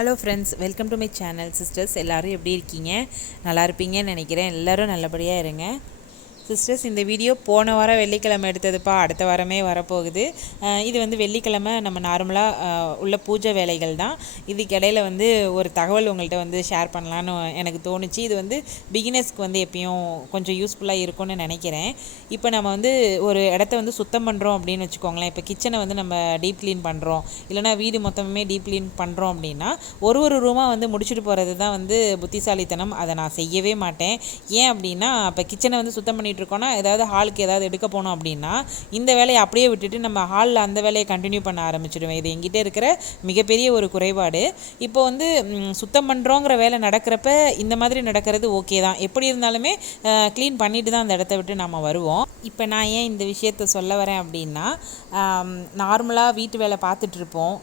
Hello friends welcome to my channel sisters எல்லோரும் எப்படி இருக்கீங்க? நல்லா இருப்பீங்கன்னு நினைக்கிறேன். எல்லோரும் நல்லபடியாக இருங்க. சிஸ்டர்ஸ் இந்த வீடியோ போன வாரம் வெள்ளிக்கிழமை எடுத்ததுப்பா. அடுத்த வாரமே வரப்போகுது. இது வந்து வெள்ளிக்கிழமை நம்ம நார்மலாக உள்ள பூஜை வேலைகள் தான். இதுக்கு இடையில வந்து ஒரு தகவல் உங்கள்கிட்ட வந்து ஷேர் பண்ணலான்னு எனக்கு தோணுச்சு. இது வந்து பிகினர்ஸ்க்கு வந்து எப்பயும் கொஞ்சம் யூஸ்ஃபுல்லாக இருக்கும்னு நினைக்கிறேன். இப்போ நம்ம வந்து ஒரு இடத்த வந்து சுத்தம் பண்ணுறோம் அப்படின்னு வச்சுக்கோங்களேன். இப்போ கிச்சனை வந்து நம்ம டீப் க்ளீன் பண்ணுறோம் இல்லைனா வீடு மொத்தமே டீப் க்ளீன் பண்ணுறோம் அப்படின்னா ஒரு ஒரு ரூமாக வந்து முடிச்சுட்டு போகிறது தான் வந்து புத்திசாலித்தனம். அதை நான் செய்யவே மாட்டேன். ஏன் அப்படின்னா இப்போ கிச்சனை வந்து சுத்தம் பண்ணிட்டு இருக்கோம்னா ஏதாவது ஹாலுக்கு ஏதாவது எடுக்க போனோம் அப்படின்னா இந்த வேலையை அப்படியே விட்டுட்டு நம்ம ஹாலில் அந்த வேலையை கண்டினியூ பண்ண ஆரம்பிச்சிடுவேன். இது எங்கிட்ட இருக்கிற மிகப்பெரிய ஒரு குறைபாடு. இப்போ வந்து சுத்தம் பண்ணுறோங்கிற வேலை நடக்கிறப்ப இந்த மாதிரி நடக்கிறது ஓகே தான். எப்படி இருந்தாலுமே க்ளீன் பண்ணிட்டு தான் அந்த இடத்த விட்டு நம்ம வருவோம். இப்போ நான் ஏன் இந்த விஷயத்த சொல்ல வரேன் அப்படின்னா நார்மலாக வீட்டு வேலை பார்த்துட்ருப்போம்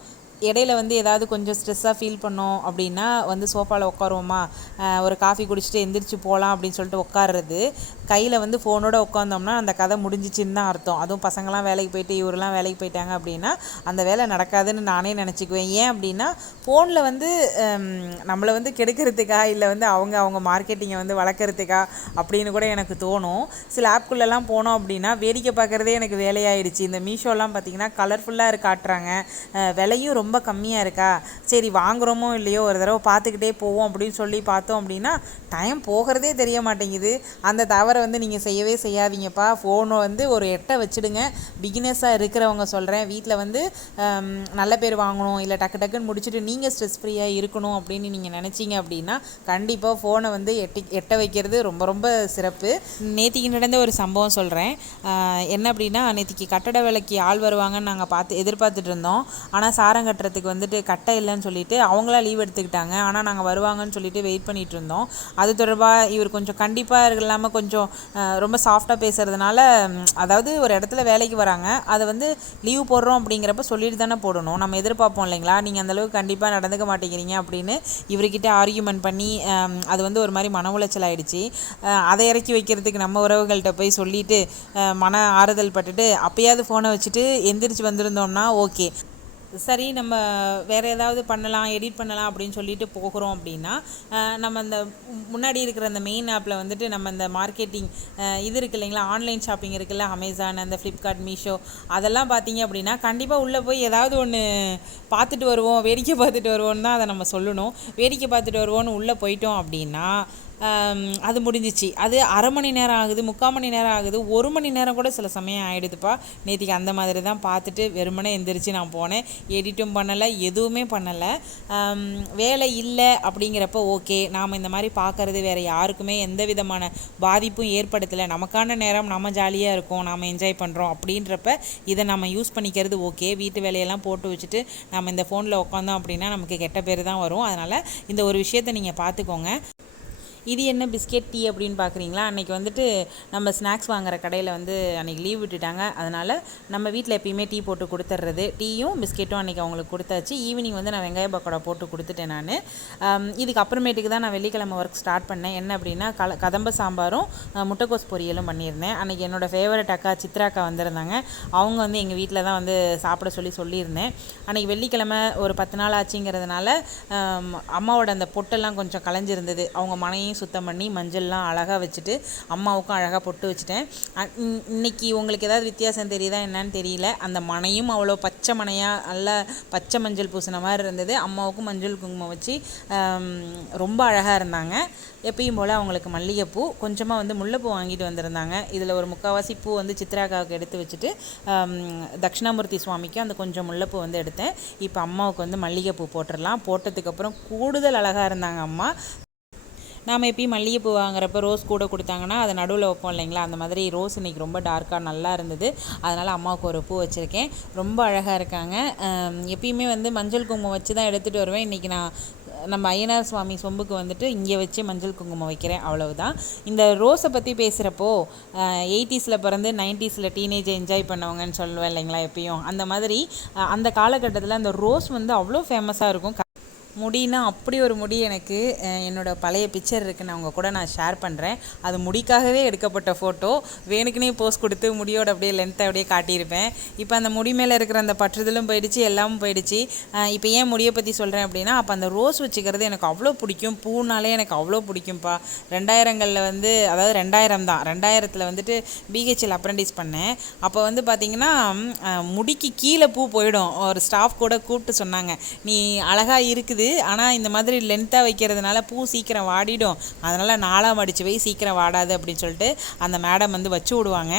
இடையில வந்து ஏதாவது கொஞ்சம் ஸ்ட்ரெஸ்ஸாக ஃபீல் பண்ணோம் அப்படின்னா வந்து சோஃபாவில் உட்காருவோமா? ஒரு காஃபி குடிச்சிட்டு எந்திரிச்சு போகலாம் அப்படின்னு சொல்லிட்டு உட்காருறது. கையில் வந்து ஃபோனோட உட்காந்தோம்னா அந்த கதை முடிஞ்சிச்சின்னு தான் அர்த்தம். அதுவும் பசங்களாம் வேலைக்கு போயிட்டு இவரெல்லாம் வேலைக்கு போயிட்டாங்க அப்படின்னா அந்த வேலை நடக்காதுன்னு நானே நினச்சிக்குவேன். ஏன் அப்படின்னா ஃபோனில் வந்து நம்மளை வந்து கெடுக்கிறதுக்கா இல்லை வந்து அவங்க அவங்க மார்க்கெட்டிங்கை வந்து வளர்க்குறதுக்கா அப்படின்னு கூட எனக்கு தோணும். சில ஆப்குள்ளெல்லாம் போனோம் அப்படின்னா வேடிக்கை பார்க்குறதே எனக்கு வேலையாயிடுச்சு. இந்த மீஷோலாம் பார்த்தீங்கன்னா கலர்ஃபுல்லாக காட்டுறாங்க. விலையும் ரொம்ப ரொம்ப கம்மியாக இருக்கா? சரி வாங்குறோமோ இல்லையோ ஒரு தடவை பார்த்துக்கிட்டே போவோம் அப்படின்னு சொல்லி பார்த்தோம் அப்படின்னா டைம் போகிறதே தெரிய மாட்டேங்குது. அந்த தவறை வந்து நீங்கள் செய்யவே செய்யாதீங்கப்பா. ஃபோனை வந்து ஒரு எட்டை வச்சுடுங்க. பிகினஸாக இருக்கிறவங்க சொல்கிறேன் வீட்டில் வந்து நல்ல பேர் வாங்கணும். இல்லை டக்கு டக்குன்னு முடிச்சுட்டு நீங்கள் ஸ்ட்ரெஸ் ஃப்ரீயாக இருக்கணும் அப்படின்னு நீங்கள் நினச்சிங்க அப்படின்னா கண்டிப்பாக ஃபோனை வந்து எட்டி எட்ட வைக்கிறது ரொம்ப ரொம்ப சிறப்பு. நேத்திக்கு நடந்த ஒரு சம்பவம் சொல்கிறேன் என்ன அப்படின்னா நேத்திக்கு கட்டட வேலைக்கு ஆள் வருவாங்கன்னு நாங்கள் பார்த்து எதிர்பார்த்துட்டு இருந்தோம். ஆனால் சாரங்க கட்டுறதுக்கு வந்துட்டு கட்ட இல்லைன்னு சொல்லிட்டு அவங்களா லீவ் எடுத்துக்கிட்டாங்க. ஆனால் நாங்கள் வருவாங்கன்னு சொல்லிட்டு வெயிட் பண்ணிட்டு இருந்தோம். அது தொடர்பாக இவர் கொஞ்சம் கண்டிப்பாக இல்லாமல் கொஞ்சம் ரொம்ப சாஃப்டாக பேசுறதுனால அதாவது ஒரு இடத்துல வேலைக்கு வராங்க. அதை வந்து லீவ் போடுறோம் அப்படிங்கிறப்ப சொல்லிட்டு தானே போடணும். நம்ம எதிர்பார்ப்போம் இல்லைங்களா? நீங்கள் அந்தளவுக்கு கண்டிப்பாக நடந்துக்க மாட்டேங்கிறீங்க அப்படின்னு இவர்கிட்ட ஆர்கியூமெண்ட் பண்ணி அது வந்து ஒரு மாதிரி மன உளைச்சல் ஆயிடுச்சு. அதை இறக்கி வைக்கிறதுக்கு நம்ம உறவுகள்கிட்ட போய் சொல்லிட்டு மன ஆறுதல் பட்டுட்டு அப்பயாவது ஃபோனை வச்சுட்டு எந்திரிச்சு வந்திருந்தோம்னா ஓகே சரி நம்ம வேறு ஏதாவது பண்ணலாம் எடிட் பண்ணலாம் அப்படின்னு சொல்லிட்டு போகிறோம் அப்படின்னா நம்ம அந்த முன்னாடி இருக்கிற அந்த மெயின் ஆப்பில் வந்துட்டு நம்ம இந்த மார்க்கெட்டிங் இது இருக்கு இல்லைங்களா ஆன்லைன் ஷாப்பிங் இருக்குல்ல அமேசான் அந்த ஃப்ளிப்கார்ட் மீஷோ அதெல்லாம் பார்த்தீங்க அப்படின்னா கண்டிப்பாக உள்ளே போய் ஏதாவது ஒன்று பார்த்துட்டு வருவோம் வேடிக்கை பார்த்துட்டு வருவோம்னு தான் அதை நம்ம சொல்லணும். வேடிக்கை பார்த்துட்டு வருவோம்னு உள்ளே போயிட்டோம் அப்படின்னா அது முடிஞ்சிச்சு. அது அரை மணி நேரம் ஆகுது முக்கால் மணி நேரம் ஆகுது. ஒரு மணி நேரம் கூட சில சமயம் ஆயிடுதுப்பா. நேற்றுக்கு அந்த மாதிரி தான் பார்த்துட்டு வெறுமனே எந்திரிச்சு நான் போனேன். எடிட்டும் பண்ணலை எதுவுமே பண்ணலை. வேலை இல்லை அப்படிங்கிறப்ப ஓகே நாம் இந்த மாதிரி பார்க்கறது வேறு யாருக்குமே எந்த விதமான பாதிப்பும் ஏற்படுத்தலை. நமக்கான நேரம் நம்ம ஜாலியாக இருக்கோம் நாம் என்ஜாய் பண்ணுறோம் அப்படின்றப்ப இதை நம்ம யூஸ் பண்ணிக்கிறது ஓகே வீட்டு வேலையெல்லாம் போட்டு வச்சுட்டு நம்ம இந்த ஃபோனில் உட்காந்தோம் அப்படின்னா நமக்கு கெட்ட பேர் தான் வரும். அதனால் இந்த ஒரு விஷயத்தை நீங்கள் பார்த்துக்கோங்க. இது என்ன பிஸ்கெட் டீ அப்படின்னு பார்க்குறீங்களா? அன்றைக்கி வந்துட்டு நம்ம ஸ்நாக்ஸ் வாங்குற கடையில் வந்து அன்றைக்கி லீவ் விட்டுட்டாங்க. அதனால் நம்ம வீட்டில் எப்பயுமே டீ போட்டு கொடுத்துட்றது டீயும் பிஸ்கெட்டும் அன்றைக்கி அவங்களுக்கு கொடுத்தாச்சு. ஈவினிங் வந்து நான் வெங்காய பக்கோடா போட்டு கொடுத்துட்டேன் நான். இதுக்கு அப்புறமேட்டுக்கு தான் நான் வெள்ளிக்கிழமை ஒர்க் ஸ்டார்ட் பண்ணேன். என்ன அப்படின்னா கல கதம்ப சாம்பாரும் முட்டைக்கோஸ் பொரியலும் பண்ணியிருந்தேன். அன்றைக்கி என்னோடய ஃபேவரட் அக்கா சித்ரா அக்கா வந்திருந்தாங்க. அவங்க வந்து எங்கள் வீட்டில் தான் வந்து சாப்பிட சொல்லி சொல்லியிருந்தேன். அன்றைக்கி வெள்ளிக்கிழமை ஒரு பத்து நாள் ஆச்சுங்கிறதுனால அம்மாவோட அந்த பொட்டெல்லாம் கொஞ்சம் கலைஞ்சிருந்தது அவங்க மனையும் சுத்தம் பண்ணி மஞ்சள்லாம் அழகாக வச்சுட்டு அம்மாவுக்கும் அழகாக பொட்டு வச்சுட்டேன். இன்னைக்கு உங்களுக்கு ஏதாவது வித்தியாசம் தெரியுதா என்னன்னு தெரியல. அந்த மனையும் அவ்வளோ பச்சை மனையாக நல்ல பச்சை மஞ்சள் பூசின மாதிரி இருந்தது. அம்மாவுக்கும் மஞ்சள் குங்குமம் வச்சு ரொம்ப அழகாக இருந்தாங்க. எப்பயும் போல் அவங்களுக்கு மல்லிகைப்பூ கொஞ்சமாக வந்து முல்லைப்பூ வாங்கிட்டு வந்திருந்தாங்க. இதில் ஒரு முக்கால்வாசி பூ வந்து சித்ராக்காவுக்கு எடுத்து வச்சுட்டு தட்சிணாமூர்த்தி சுவாமிக்கு அந்த கொஞ்சம் முல்லைப்பூ வந்து எடுத்தேன். இப்போ அம்மாவுக்கு வந்து மல்லிகைப்பூ போட்டுடலாம். போட்டதுக்கப்புறம் கூடுதல் அழகாக இருந்தாங்க அம்மா. நாம் எப்பயும் மல்லிகைப்பூ வாங்குறப்ப ரோஸ் கூட கொடுத்தாங்கன்னா அதை நடுவில் வைப்போம் இல்லைங்களா? அந்த மாதிரி ரோஸ் இன்னைக்கு ரொம்ப டார்க்காக நல்லா இருந்தது. அதனால் அம்மாவுக்கு ஒரு பூ வச்சுருக்கேன். ரொம்ப அழகாக இருக்காங்க. எப்பயுமே வந்து மஞ்சள் குங்குமம் வச்சு தான் எடுத்துகிட்டு வருவேன். இன்றைக்கி நான் நம்ம ஐயனார் சுவாமி சொம்புக்கு வந்துட்டு இங்கே வச்சு மஞ்சள் குங்குமம் வைக்கிறேன். அவ்வளவுதான். இந்த ரோஸை பற்றி பேசுகிறப்போ எயிட்டிஸில் பிறந்து நைன்ட்டீஸில் டீனேஜை என்ஜாய் பண்ணவங்கன்னு சொல்லுவேன் இல்லைங்களா எப்பயும். அந்த மாதிரி அந்த காலகட்டத்தில் அந்த ரோஸ் வந்து அவ்வளோ ஃபேமஸாக இருக்கும். முடின்னா அப்படி ஒரு முடி எனக்கு என்னோட பழைய பிக்சர் இருக்குன்னு அவங்க கூட நான் ஷேர் பண்ணுறேன் அது முடிக்காகவே எடுக்கப்பட்ட ஃபோட்டோ வேணுக்குனே போஸ் கொடுத்து முடியோட அப்படியே லென்த்தை அப்படியே காட்டியிருப்பேன். இப்போ அந்த முடி மேலே இருக்கிற அந்த பற்றுதலும் போயிடுச்சு எல்லாமும் போயிடுச்சு. இப்போ ஏன் முடியை பற்றி சொல்கிறேன் அப்படின்னா அப்போ அந்த ரோஸ் வச்சுக்கிறது எனக்கு அவ்வளோ பிடிக்கும். பூனாலே எனக்கு அவ்வளோ பிடிக்கும்ப்பா. ரெண்டாயிரங்களில் வந்து அதாவது ரெண்டாயிரம் தான். ரெண்டாயிரத்தில் வந்துட்டு பிஹெச்சில் அப்ரண்டிஸ் பண்ணேன். அப்போ வந்து பார்த்திங்கன்னா முடிக்கு கீழே பூ போயிடும். ஒரு ஸ்டாஃப் கூட கூப்பிட்டு சொன்னாங்க நீ அழகாக இருக்குது. ஆனால் இந்த மாதிரி லென்த்தாக வைக்கிறதுனால பூ சீக்கிரம் வாடிடும். அதனால் நாலாம் அடித்து போய் சீக்கிரம் வாடாது அப்படின்னு சொல்லிட்டு அந்த மேடம் வந்து வச்சு விடுவாங்க.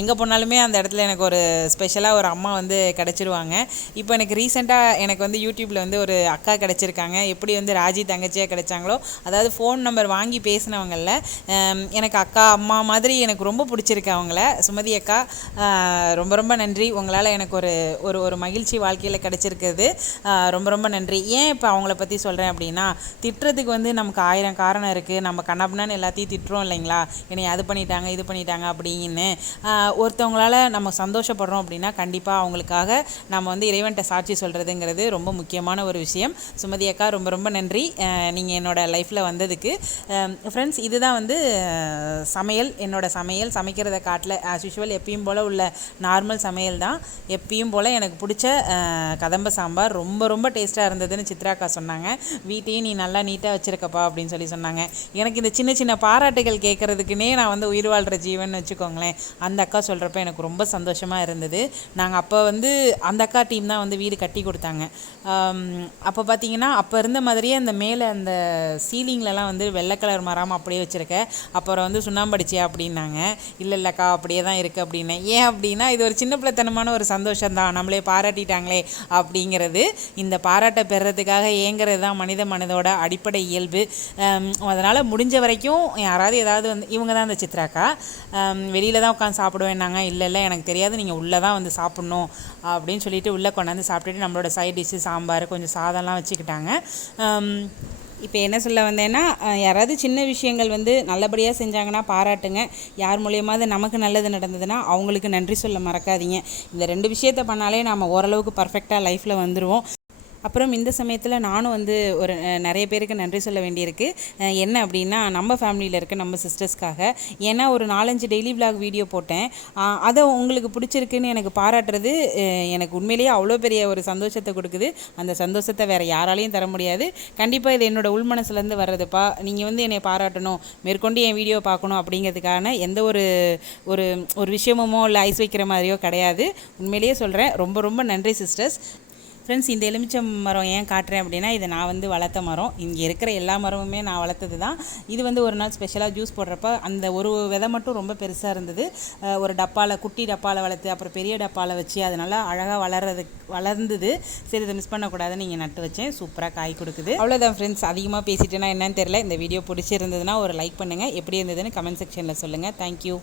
எங்கே போனாலுமே அந்த இடத்துல எனக்கு ஒரு ஸ்பெஷலாக ஒரு அம்மா வந்து கிடச்சிருவாங்க. இப்போ எனக்கு ரீசெண்டாக எனக்கு வந்து யூடியூப்பில் வந்து ஒரு அக்கா கிடச்சிருக்காங்க. எப்படி வந்து ராஜி தங்கச்சியாக கிடைச்சாங்களோ அதாவது ஃபோன் நம்பர் வாங்கி பேசினவங்கள எனக்கு அக்கா அம்மா மாதிரி எனக்கு ரொம்ப பிடிச்சிருக்கு அவங்கள. சுமதி அக்கா ரொம்ப ரொம்ப நன்றி. உங்களால் எனக்கு ஒரு ஒரு ஒரு மகிழ்ச்சி வாழ்க்கையில் கிடச்சிருக்குது ரொம்ப ரொம்ப நன்றி. ஏன் இப்போ அவங்கள பற்றி சொல்கிறேன் அப்படின்னா திட்டுறதுக்கு வந்து நமக்கு ஆயிரம் காரணம் இருக்குது நம்ம கண்ணாபின்னான்னு எல்லாத்தையும் திட்டுறோம் இல்லைங்களா? என்னை அது பண்ணிட்டாங்க இது பண்ணிட்டாங்க அப்படின்னு ஒருத்தவங்களால் ஒருத்தவங்களால நம்ம சந்தோஷப்படுறோம் அப்படின்னா கண்டிப்பாக அவங்களுக்காக நம்ம வந்து இறைவன்கிட்ட சாட்சி சொல்கிறதுங்கிறது ரொம்ப முக்கியமான ஒரு விஷயம். சுமதி அக்கா ரொம்ப ரொம்ப நன்றி. நீங்கள் என்னோடய லைஃப்பில் வந்ததுக்கு. ஃப்ரெண்ட்ஸ் இதுதான் வந்து சமையல். என்னோட சமையல் சமைக்கிறத காட்டில் ஆஸ் யூஷுவல் எப்பயும் போல் உள்ள நார்மல் சமையல் தான். எப்பயும் போல் எனக்கு பிடிச்ச கதம்ப சாம்பார் ரொம்ப ரொம்ப டேஸ்ட்டாக இருந்ததுன்னு சித்ராக்கா சொன்னாங்க. வீட்டையும் நீ நல்லா நீட்டாக வச்சுருக்கப்பா அப்படின்னு சொல்லி சொன்னாங்க. எனக்கு இந்த சின்ன சின்ன பாராட்டுகள் கேட்குறதுக்குனே நான் வந்து உயிர் வாழ்கிற ஜீவன் வச்சுக்கோங்களேன். அந்த அக்கா சொல்கிறப்ப எனக்கு ரொம்ப சந்தோஷமாக இருந்தது. நாங்கள் அப்போ வந்து அந்த அக்கா டீம் தான் வந்து வீடு கட்டி கொடுத்தாங்க. அப்போ பார்த்தீங்கன்னா அப்போ இருந்த மாதிரியே அந்த மேலே அந்த சீலிங்லலாம் வந்து வெள்ளை கலர் மராமல் அப்படியே வச்சுருக்க. அப்புறம் வந்து சுண்ணாம்படிச்சியா அப்படின்னாங்க. இல்லை இல்லைக்கா அப்படியே தான் இருக்குது அப்படின்னேன் ஏன் அப்படின்னா இது ஒரு சின்ன பிள்ளைத்தனமான ஒரு சந்தோஷம் தான் நம்மளே பாராட்டிட்டாங்களே அப்படிங்கிறது. இந்த பாராட்டை பெறுறதுக்காக ஏங்குறது தான் மனித மனதோட அடிப்படை இயல்பு. அதனால் முடிஞ்ச வரைக்கும் யாராவது ஏதாவது வந்து இவங்க தான் இந்த சித்ராக்கா. வெளியில் தான் உட்காந்து சாப்பிடுவேன்னாங்க இல்லை இல்லை எனக்கு தெரியாது நீங்கள் உள்ளே தான் வந்து சாப்பிட்ணும் அப்படின்னு சொல்லிட்டு உள்ளே கொண்டாந்து சாப்பிட்டுட்டு நம்மளோட சைட் டிஷ்ஷு சாம்பார் கொஞ்சம் சாதம்லாம் வச்சுக்கிட்டாங்க. இப்போ என்ன சொல்ல வந்தேன்னா யாராவது சின்ன விஷயங்கள் வந்து நல்லபடியாக செஞ்சாங்கன்னா பாராட்டுங்க. யார் மூலியமாவது நமக்கு நல்லது நடந்ததுன்னா அவங்களுக்கு நன்றி சொல்ல மறக்காதீங்க. இந்த ரெண்டு விஷயத்த பண்ணாலே நாம் ஓரளவுக்கு பர்ஃபெக்டாக லைஃப்பில் வந்துடுவோம் அப்புறம் இந்த சமயத்தில் நானும் வந்து ஒரு நிறைய பேருக்கு நன்றி சொல்ல வேண்டியிருக்கு. என்ன அப்படின்னா நம்ம ஃபேமிலியில் இருக்க நம்ம சிஸ்டர்ஸ்க்காக ஏன்னா ஒரு நாலஞ்சு டெய்லி vlog வீடியோ போட்டேன். அதை உங்களுக்கு பிடிச்சிருக்குன்னு எனக்கு பாராட்டுறது எனக்கு உண்மையிலேயே அவ்வளோ பெரிய ஒரு சந்தோஷத்தை கொடுக்குது. அந்த சந்தோஷத்தை வேறு யாராலையும் தர முடியாது. கண்டிப்பாக இது என்னோடய உள்மனசுலேருந்து வர்றதுப்பா. நீங்கள் வந்து என்னை பாராட்டணும் மேற்கொண்டு என் வீடியோ பார்க்கணும் அப்படிங்கிறதுக்கான எந்த ஒரு ஒரு ஒரு விஷயமுமோ இல்லை ஐஸ் வைக்கிற மாதிரியோ கிடையாது. உண்மையிலேயே சொல்கிறேன் ரொம்ப ரொம்ப நன்றி சிஸ்டர்ஸ் ஃப்ரெண்ட்ஸ் இந்த எலுமிச்சம் மரம் ஏன் காட்டுறேன் அப்படின்னா இது நான் வந்து வளர்த்த மரம். இங்கே இருக்கிற எல்லா மரமுமே நான் வளர்த்தது தான். இது வந்து ஒரு நாள் ஸ்பெஷலாக ஜூஸ் போடுறப்ப அந்த ஒரு விதை மட்டும் ரொம்ப பெருசாக இருந்தது. ஒரு டப்பாவில் குட்டி டப்பாவில் வளர்த்து அப்புறம் பெரிய டப்பாவில் வச்சு அது நல்லா அழகாக வளர்றது வளர்ந்தது. சரி இதை மிஸ் பண்ணக்கூடாதுன்னு நீங்கள் நட்டு வச்சேன். சூப்பராக காய் கொடுக்குது. அவ்வளோதான் ஃப்ரெண்ட்ஸ் அதிகமாக பேசிட்டேன்னா என்னன்னு தெரியல. இந்த வீடியோ பிடிச்சிருந்ததுன்னா ஒரு லைக் பண்ணுங்கள் எப்படி இருந்ததுன்னு கமெண்ட் செக்ஷனில் சொல்லுங்கள் தேங்க்யூ